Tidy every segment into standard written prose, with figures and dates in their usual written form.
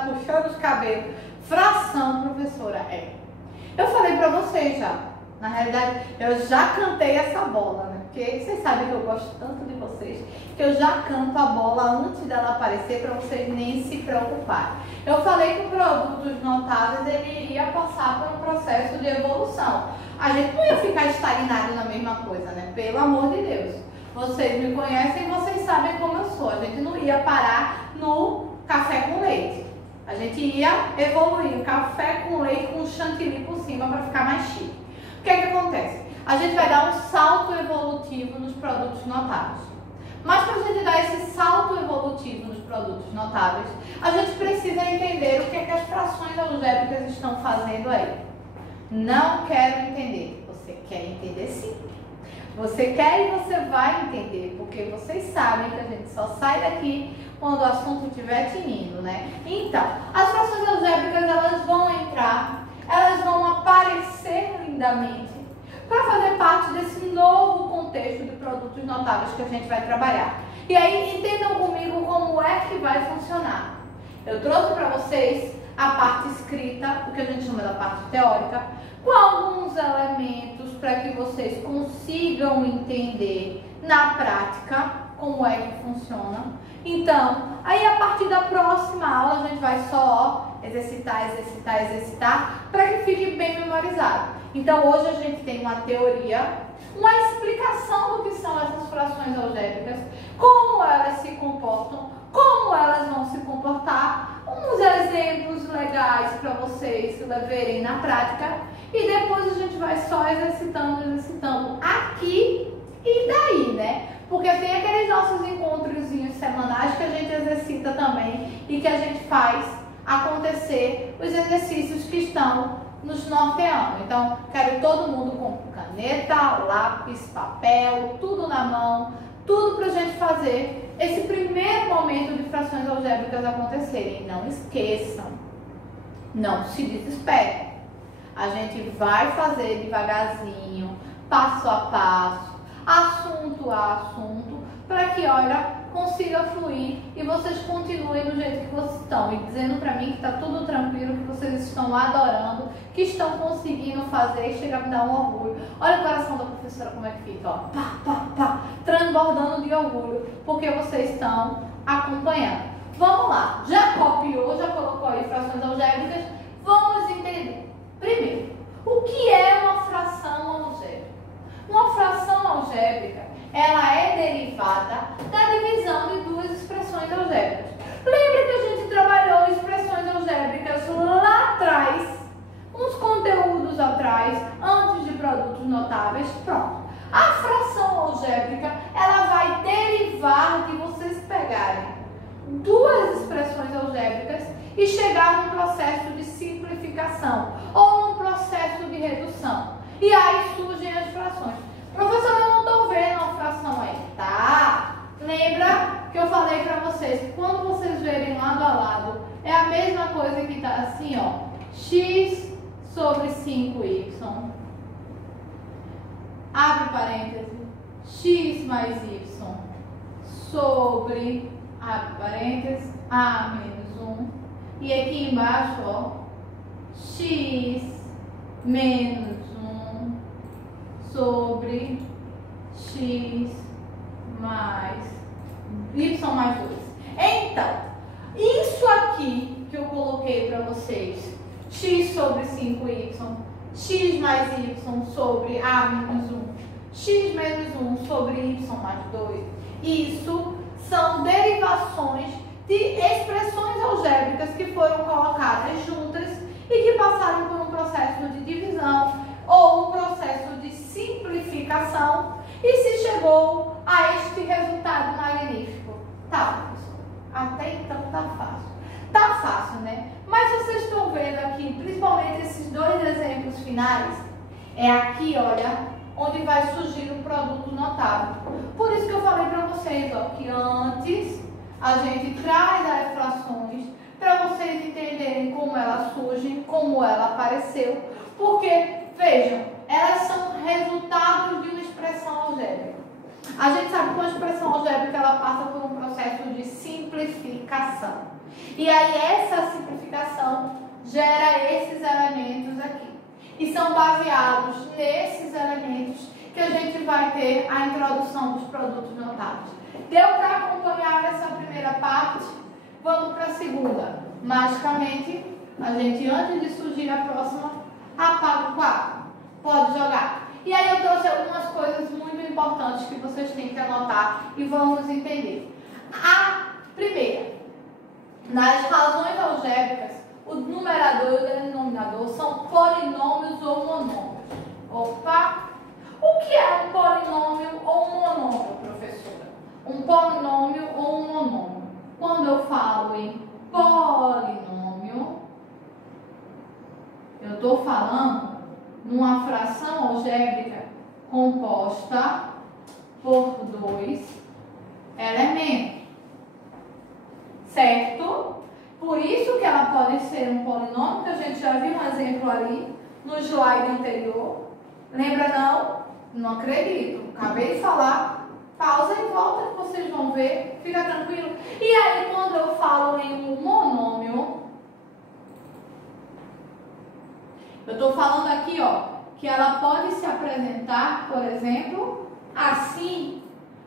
tá puxando os cabelos. Fração, professora, é. Eu falei pra vocês já. Na realidade, eu já cantei essa bola, né? Porque vocês sabem que eu gosto tanto de vocês, que eu já canto a bola antes dela aparecer para vocês nem se preocuparem. Eu falei que o Produtos Notáveis ele iria passar por um processo de evolução. A gente não ia ficar estagnado na mesma coisa, né? Pelo amor de Deus. Vocês me conhecem, vocês sabem como eu sou. A gente não ia parar no café com leite. A gente ia evoluir o café com leite com chantilly por cima para ficar mais chique. O que é que acontece? A gente vai dar um salto evolutivo nos produtos notáveis. Mas para a gente dar esse salto evolutivo nos produtos notáveis, a gente precisa entender o que é que as frações algébricas estão fazendo aí. Não quero entender. Você quer entender sim. Você quer e você vai entender, porque vocês sabem que a gente só sai daqui quando o assunto estiver tinindo, né? Então, as frações algébricas, elas vão entrar, elas vão aparecer lindamente para fazer parte desse novo contexto de produtos notáveis que a gente vai trabalhar. E aí, entendam comigo como é que vai funcionar. Eu trouxe para vocês a parte escrita, o que a gente chama da parte teórica, com alguns elementos para que vocês consigam entender na prática como é que funciona. Então, aí a partir da próxima aula a gente vai só exercitar para que fique bem memorizado. Então, hoje a gente tem uma teoria, uma explicação do que são essas frações algébricas, como elas se comportam, como elas vão se comportar, uns exemplos legais para vocês verem na prática, e depois a gente vai só exercitando aqui e daí, né? Porque tem aqueles nossos encontrozinhos semanais que a gente exercita também e que a gente faz acontecer os exercícios que estão nos norteando. Então, quero todo mundo com caneta, lápis, papel, tudo na mão, tudo para a gente fazer esse primeiro momento de frações algébricas acontecerem. Não esqueçam, não se desesperem. A gente vai fazer devagarzinho, passo a passo, assunto a assunto, para que, olha, consiga fluir e vocês continuem do jeito que vocês estão. E dizendo para mim que está tudo tranquilo, que vocês estão adorando, que estão conseguindo fazer, e chega a me dar um orgulho. Olha o coração da professora como é que fica, ó, pá, pá, pá, transbordando de orgulho, porque vocês estão acompanhando. Vamos lá, já copiou, já colocou aí frações algébricas, vamos entender. Primeiro, o que é uma fração algébrica? Uma fração algébrica, ela é derivada da divisão de duas expressões algébricas. Lembra que a gente trabalhou expressões algébricas lá atrás, uns conteúdos atrás, antes de produtos notáveis? Pronto. A fração algébrica, ela vai derivar de vocês pegarem duas expressões algébricas e chegar num processo de simplificação ou num processo de redução. E aí surgem as frações. Professora, eu não estou vendo a fração aí. Tá? Lembra que eu falei para vocês que quando vocês verem lado a lado, é a mesma coisa que está assim, ó. X sobre 5y. Abre parênteses. X mais y sobre, abre parênteses, a menos 1. E aqui embaixo, ó, x menos 1 sobre x mais y mais 2. Então, isso aqui que eu coloquei para vocês, x sobre 5y, x mais y sobre a menos 1, x menos 1 sobre y mais 2, isso são derivações de expressões algébricas que foram colocadas juntas e que passaram por um processo de divisão ou um processo de simplificação e se chegou a este resultado magnífico. Tá, professor, até então tá fácil. Tá fácil, né? Mas vocês estão vendo aqui, principalmente esses dois exemplos finais, é aqui, olha, onde vai surgir um produto notável. Por isso que eu falei para vocês, ó, que antes a gente traz as frações para vocês entenderem como elas surgem, como ela apareceu, porque, vejam, elas são resultados de uma expressão algébrica. A gente sabe que a expressão algébrica ela passa por um processo de simplificação. E aí essa simplificação gera esses elementos aqui. E são baseados nesses elementos que a gente vai ter a introdução dos produtos notáveis. Deu para acompanhar essa primeira parte? Vamos para a segunda. Magicamente, a gente, antes de surgir a próxima, apaga o quadro. Pode jogar. E aí eu trouxe algumas coisas muito importantes que vocês têm que anotar e vamos entender. A primeira, nas razões algébricas, o numerador e o denominador são polinômios ou monômios. Opa! O que é um polinômio ou um monômio, professora? Um polinômio ou um monômio? Quando eu falo em polinômio, eu estou falando numa fração algébrica composta por dois elementos, certo? Por isso que ela pode ser um polinômio, que a gente já viu um exemplo ali no slide anterior. Lembra não? Não acredito. Acabei de falar. Pausa e volta que vocês vão ver. Fica tranquilo. E aí, quando eu falo em um monômio, eu estou falando aqui, ó, que ela pode se apresentar, por exemplo, assim,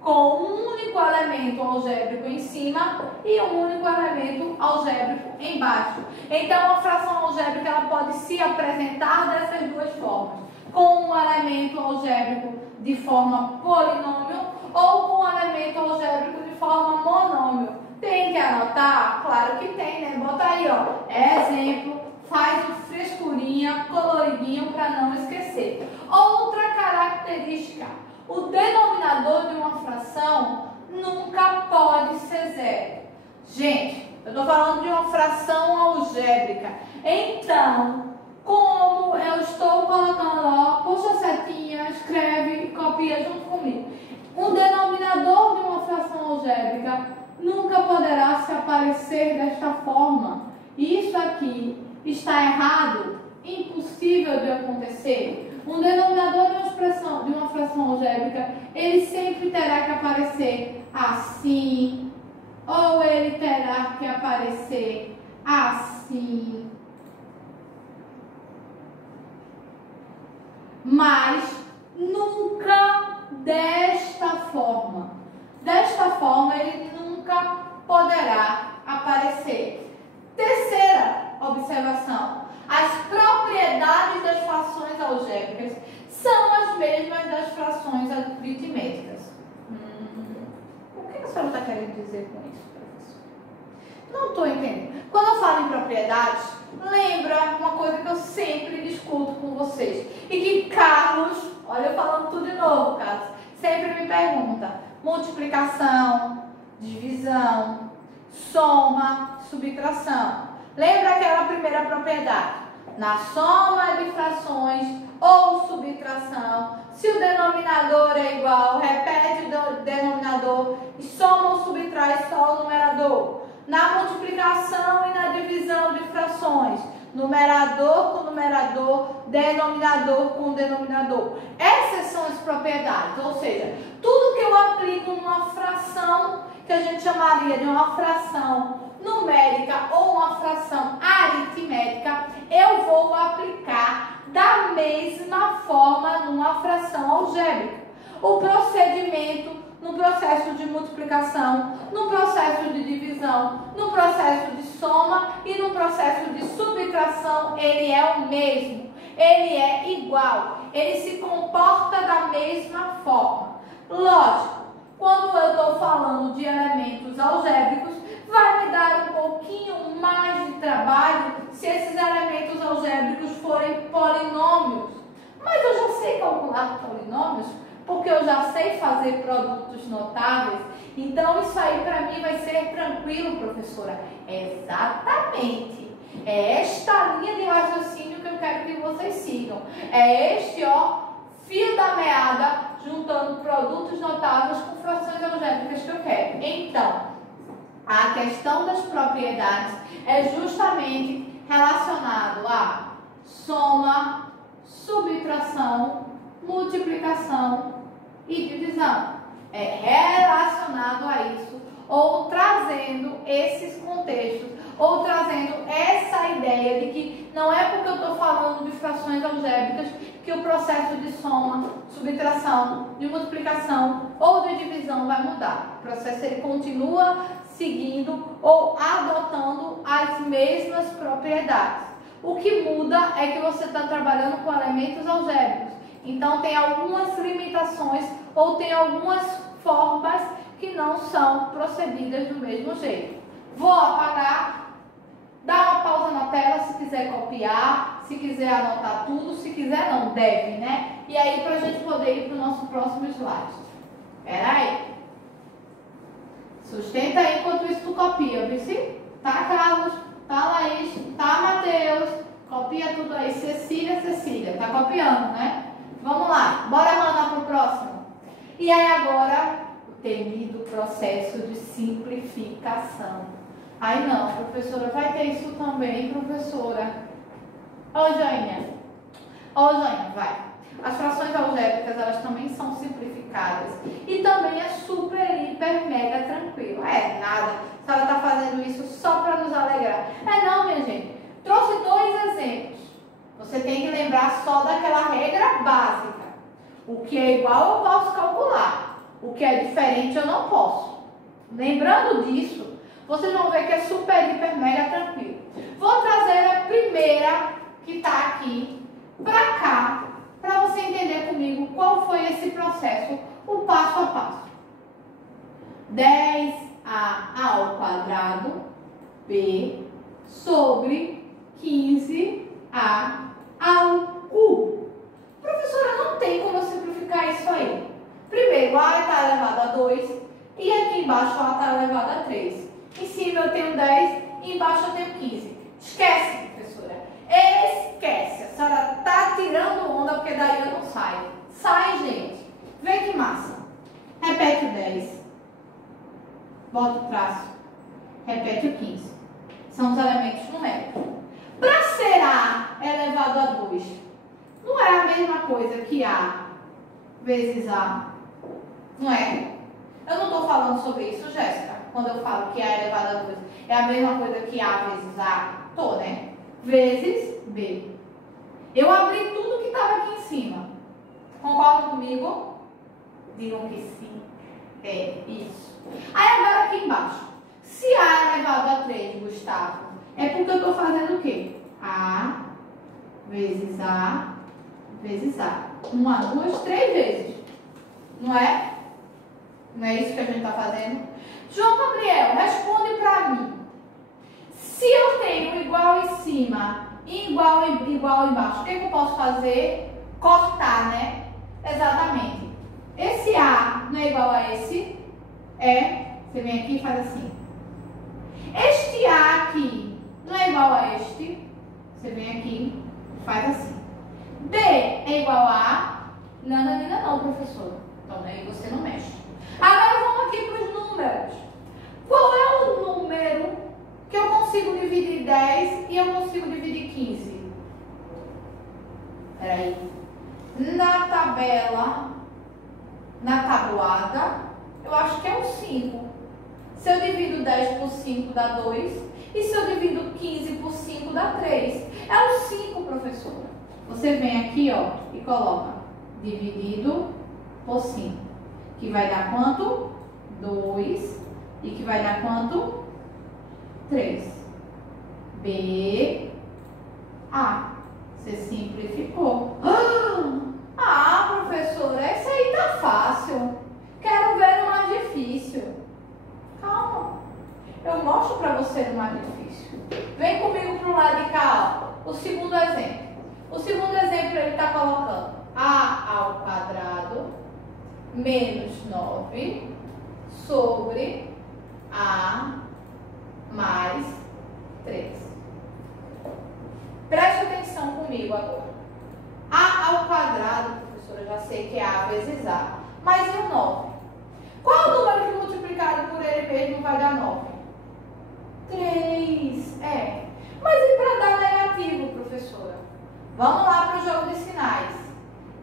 com um único elemento algébrico em cima e um único elemento algébrico embaixo. Então, a fração algébrica ela pode se apresentar dessas duas formas, com um elemento algébrico de forma polinômio ou com um elemento algébrico de forma monômio. Tem que anotar? Claro que tem, né? Bota aí, ó, exemplo, faz um frescurinha, coloridinho para não esquecer. Outra característica, o denominador de uma fração nunca pode ser zero. Gente, eu estou falando de uma fração algébrica. Então, como eu estou colocando, ó, puxa a setinha, escreve e copia junto comigo. Um denominador de uma fração algébrica nunca poderá se aparecer desta forma. Isso aqui está errado, impossível de acontecer. Um denominador de uma fração algébrica, ele sempre terá que aparecer assim, ou ele terá que aparecer assim. Mas nunca desta forma. Desta forma, ele nunca poderá aparecer. Terceira observação. As propriedades das frações algébricas são as mesmas das frações aritméticas. O que a senhora está querendo dizer com isso, professor? Não estou entendendo. Quando eu falo em propriedades, lembra uma coisa que eu sempre discuto com vocês. E que Carlos, olha eu falando tudo de novo, Carlos, sempre me pergunta. Multiplicação, divisão, soma, subtração. Lembra aquela primeira propriedade? Na soma de frações ou subtração, se o denominador é igual, repete o denominador e soma ou subtrai só o numerador. Na multiplicação e na divisão de frações, numerador com numerador, denominador com denominador. Essas são as propriedades, ou seja, tudo que eu aplico numa fração, que a gente chamaria de uma fração numérica ou uma fração aritmética, eu vou aplicar da mesma forma numa fração algébrica. O procedimento no processo de multiplicação, no processo de divisão, no processo de soma e no processo de subtração, ele é o mesmo, ele é igual, ele se comporta da mesma forma. Lógico, quando eu estou falando de elementos algébricos, vai me dar um pouquinho mais de trabalho se esses elementos algébricos forem polinômios. Mas eu já sei calcular polinômios, porque eu já sei fazer produtos notáveis. Então, isso aí para mim vai ser tranquilo, professora. Exatamente. É esta linha de raciocínio que eu quero que vocês sigam. É este, ó, fio da meada, juntando produtos notáveis com frações algébricas que eu quero. Então, a questão das propriedades é justamente relacionado a soma, subtração, multiplicação e divisão. relacionado a isso, ou trazendo esses contextos, ou trazendo essa ideia de que não é porque eu estou falando de frações algébricas que o processo de soma, subtração, de multiplicação ou de divisão vai mudar. O processo ele continua seguindo ou adotando as mesmas propriedades. O que muda é que você está trabalhando com elementos algébricos. Então tem algumas limitações ou tem algumas formas que não são procedidas do mesmo jeito. Vou apagar, dá uma pausa na tela se quiser copiar, se quiser anotar tudo, se quiser não, deve, né? E aí para a gente poder ir para o nosso próximo slide. Espera aí. Sustenta aí enquanto isso tu copia, viu? Tá, Carlos? Tá, Laís? Tá, Matheus? Copia tudo aí. Cecília. Tá copiando, né? Vamos lá. Bora, Ana, pro próximo. E aí agora, o temido processo de simplificação. Ai, não, professora, vai ter isso também, professora. Ó, Joinha. Vai. As frações algébricas, elas também são simplificadas. E também é super, hiper, mega tranquilo. É nada. Se ela está fazendo isso só para nos alegrar. Não, minha gente. Trouxe 2 exemplos. Você tem que lembrar só daquela regra básica. O que é igual eu posso calcular. O que é diferente eu não posso. Lembrando disso, vocês vão ver que é super, hiper, mega tranquilo. Vou trazer a primeira que está aqui para cá, para você entender comigo qual foi esse processo, o passo a passo. 10a ao quadrado b sobre 15a ao cubo. Professora, não tem como eu simplificar isso aí. Primeiro, a está elevado a 2 e aqui embaixo a está elevado a 3. Em cima eu tenho 10 e embaixo eu tenho 15. Esquece, professora. Esquece. A senhora tá tirando onda porque daí eu não saio. Sai, gente. Vê que massa. Repete o 10. Bota o traço. Repete o 15. São os elementos numéricos. Para ser A elevado a 2, não é a mesma coisa que A vezes A? Não é? Eu não estou falando sobre isso, Jéssica. Quando eu falo que A elevado a 2 é a mesma coisa que A vezes A? Tô, né? Vezes B. Eu abri tudo que estava aqui em cima. Concordam comigo? Digam que sim. É isso. Aí agora aqui embaixo. Se A é elevado a 3, Gustavo, é porque eu estou fazendo o quê? A vezes A vezes A. 1, 2, 3 vezes. Não é? Não é isso que a gente está fazendo? João Gabriel, responde para mim. Se eu tenho igual em cima e igual embaixo, o que eu posso fazer? Cortar, né? Exatamente. Esse A não é igual a esse? Você vem aqui e faz assim. Este A aqui não é igual a este? Você vem aqui e faz assim. B é igual a... Não, professora. Então, aí você não mexe. Agora vamos aqui para os números. Qual é o número que eu consigo dividir 10 e eu consigo dividir 15? Peraí. Na tabela, na tabuada, eu acho que é o 5. Se eu divido 10 por 5 dá 2. E se eu divido 15 por 5 dá 3. É o 5, professora. Você vem aqui, ó, e coloca dividido por 5. Que vai dar quanto? 2. E que vai dar quanto? 3. B, A. Você simplificou. Ah, professora, esse aí tá fácil. Quero ver o mais difícil. Calma. Eu mostro para você o mais difícil. Vem comigo para o lado de cá, ó. O segundo exemplo. O segundo exemplo ele está colocando A ao quadrado menos 9 sobre A mais 3. Preste atenção comigo agora. A ao quadrado, professora, eu já sei que é A vezes A. Mas e o 9? Qual o número que multiplicado por ele mesmo vai dar 9? 3. Mas e para dar negativo, professora? Vamos lá para o jogo de sinais.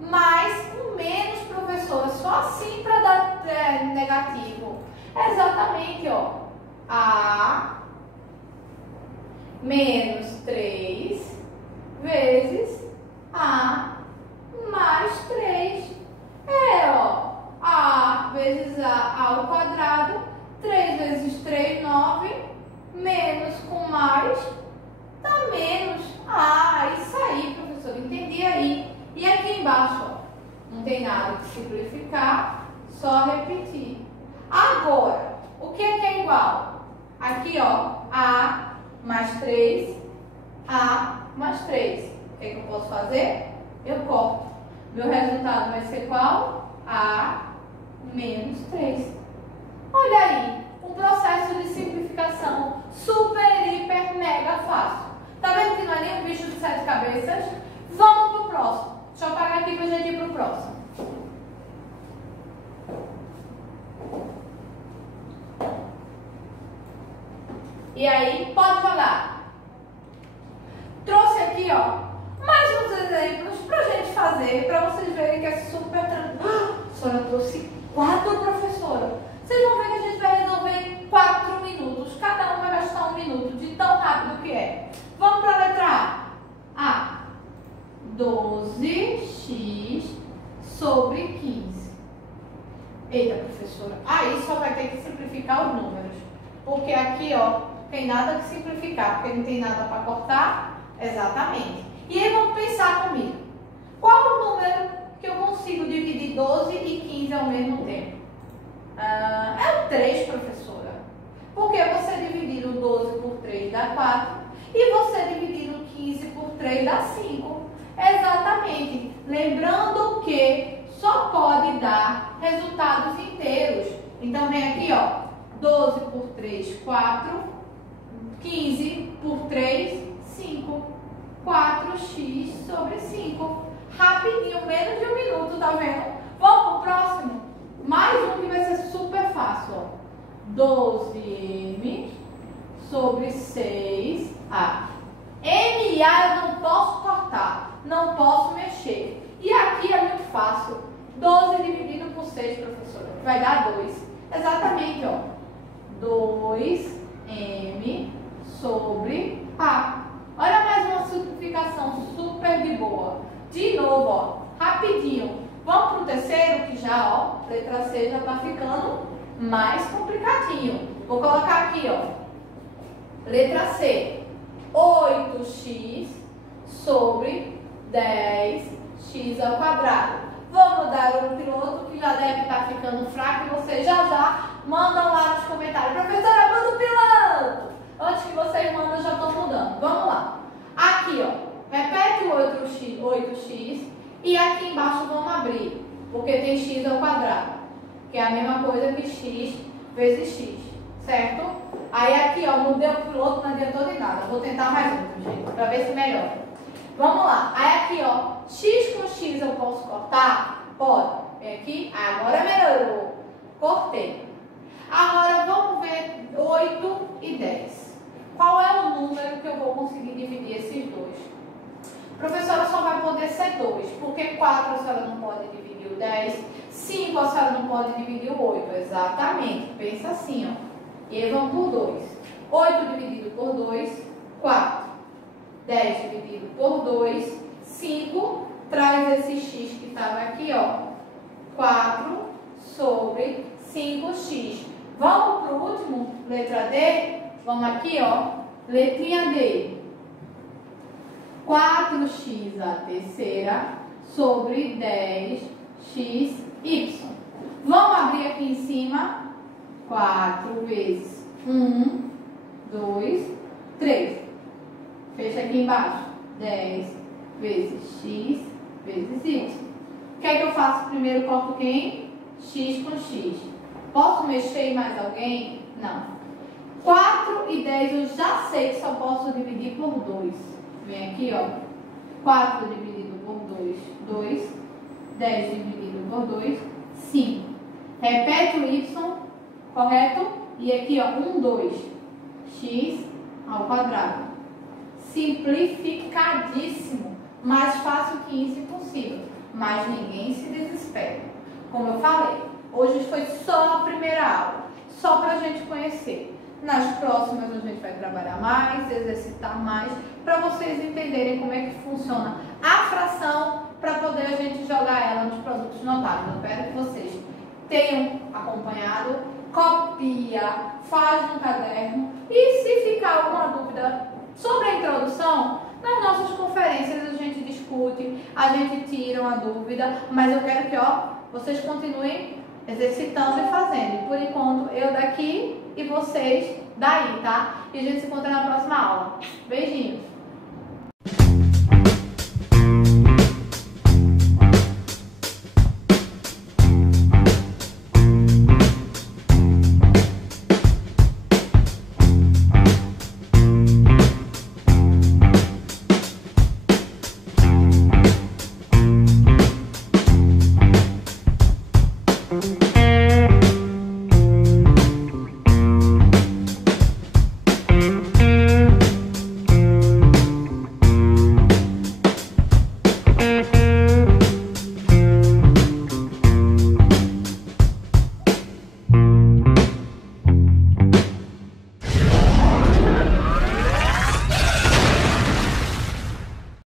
Mais com menos, professora. Só assim para dar exatamente, ó, A menos 3 vezes A mais 3. Ó, A vezes A ao quadrado, 3 vezes 3, 9, menos com mais, dá menos. Isso aí, professor, entendi aí. E aqui embaixo, ó, não tem nada que simplificar, só repetir. Agora, o que é igual? Aqui, ó, A mais 3, A mais 3. O que eu posso fazer? Eu corto. Meu resultado vai ser qual? A menos 3. Olha aí, um processo de simplificação super, hiper, mega fácil. Tá vendo que não é nem um bicho de 7 cabeças? Vamos pro próximo. Deixa eu apagar aqui pra gente ir pro próximo. E aí, pode jogar. Trouxe aqui, ó, mais uns exemplos pra gente fazer, pra vocês verem que é super tranquilo. A senhora trouxe 4, professora. Vocês vão ver que a gente vai resolver em 4 minutos. Cada um vai gastar 1 minuto, de tão rápido que é. Vamos para a letra A. 12x sobre 15. Eita, professora. Aí só vai ter que simplificar os números. Porque aqui, ó, tem nada que simplificar, porque não tem nada para cortar. Exatamente. E aí vamos pensar comigo. Qual o número que eu consigo dividir 12 e 15 ao mesmo tempo? É o 3, professora. Porque você dividindo 12 por 3 dá 4. E você dividindo 15 por 3 dá 5. Exatamente. Lembrando que só pode dar resultados inteiros. Então vem aqui, ó. 12 por 3, 4. 15 por 3, 5. 4x sobre 5. Rapidinho, menos de 1 minuto, tá vendo? Vamos pro próximo? Mais um que vai ser super fácil, ó. 12m sobre 6a. MA eu não posso cortar, não posso mexer. E aqui é muito fácil. 12 dividido por 6, professora, vai dar 2. Exatamente, ó. 2m sobre a. Olha mais uma simplificação super de boa. De novo, ó, rapidinho. Vamos para o terceiro, que já, ó, letra C já está ficando mais complicadinho. Vou colocar aqui, ó, letra C. 8x sobre 10x ao quadrado. Vou mudar o piloto, que já deve estar ficando fraco, e vocês já mandam lá nos comentários. Professora, manda o piloto! Antes que vocês mandam, eu já estou mudando. Vamos lá. Aqui, ó, repete o 8x. E aqui embaixo vamos abrir, porque tem x ao quadrado, que é a mesma coisa que x vezes x, certo? Aí aqui, ó, mudei o piloto, não adiantou de nada. Vou tentar mais um, gente, para ver se melhora. Vamos lá. Aí aqui, ó, x com x eu posso cortar? Pode. Vem aqui, agora melhorou. Cortei. Agora vamos ver 8 e 10. Qual é o número que eu vou conseguir dividir esses dois? Professora, só vai poder ser 2, porque 4 a senhora não pode dividir o 10, 5 a senhora não pode dividir o 8, exatamente, pensa assim, ó. E aí vamos por 2. 8 dividido por 2, 4. 10 dividido por 2, 5. Traz esse x que estava aqui, ó. 4 sobre 5x. Vamos para o último, letra D? Vamos aqui, ó, letrinha D. 4x à terceira sobre 10xy. Vamos abrir aqui em cima. 4 vezes 1, 2, 3. Fecha aqui embaixo. 10 vezes x vezes y. O que é que eu faço primeiro? Corto quem? X com x. Posso mexer em mais alguém? Não. 4 e 10 eu já sei que só posso dividir por 2. Vem aqui, ó. 4 dividido por 2, 2. 10 dividido por 2, 5. Repete o y, correto? E aqui, ó, 1, 2. X ao quadrado. Simplificadíssimo. Mais fácil que isso, impossível. Mas ninguém se desespera. Como eu falei, hoje foi só a primeira aula. só para a gente conhecer. Nas próximas a gente vai trabalhar mais, exercitar mais, para vocês entenderem como é que funciona a fração, para poder a gente jogar ela nos produtos notáveis. Eu espero que vocês tenham acompanhado, copia, faz no caderno, e se ficar alguma dúvida sobre a introdução, nas nossas conferências a gente discute, a gente tira uma dúvida, mas eu quero que vocês continuem exercitando e fazendo. Por enquanto, eu daqui e vocês daí, tá? E a gente se encontra na próxima aula. Beijinhos!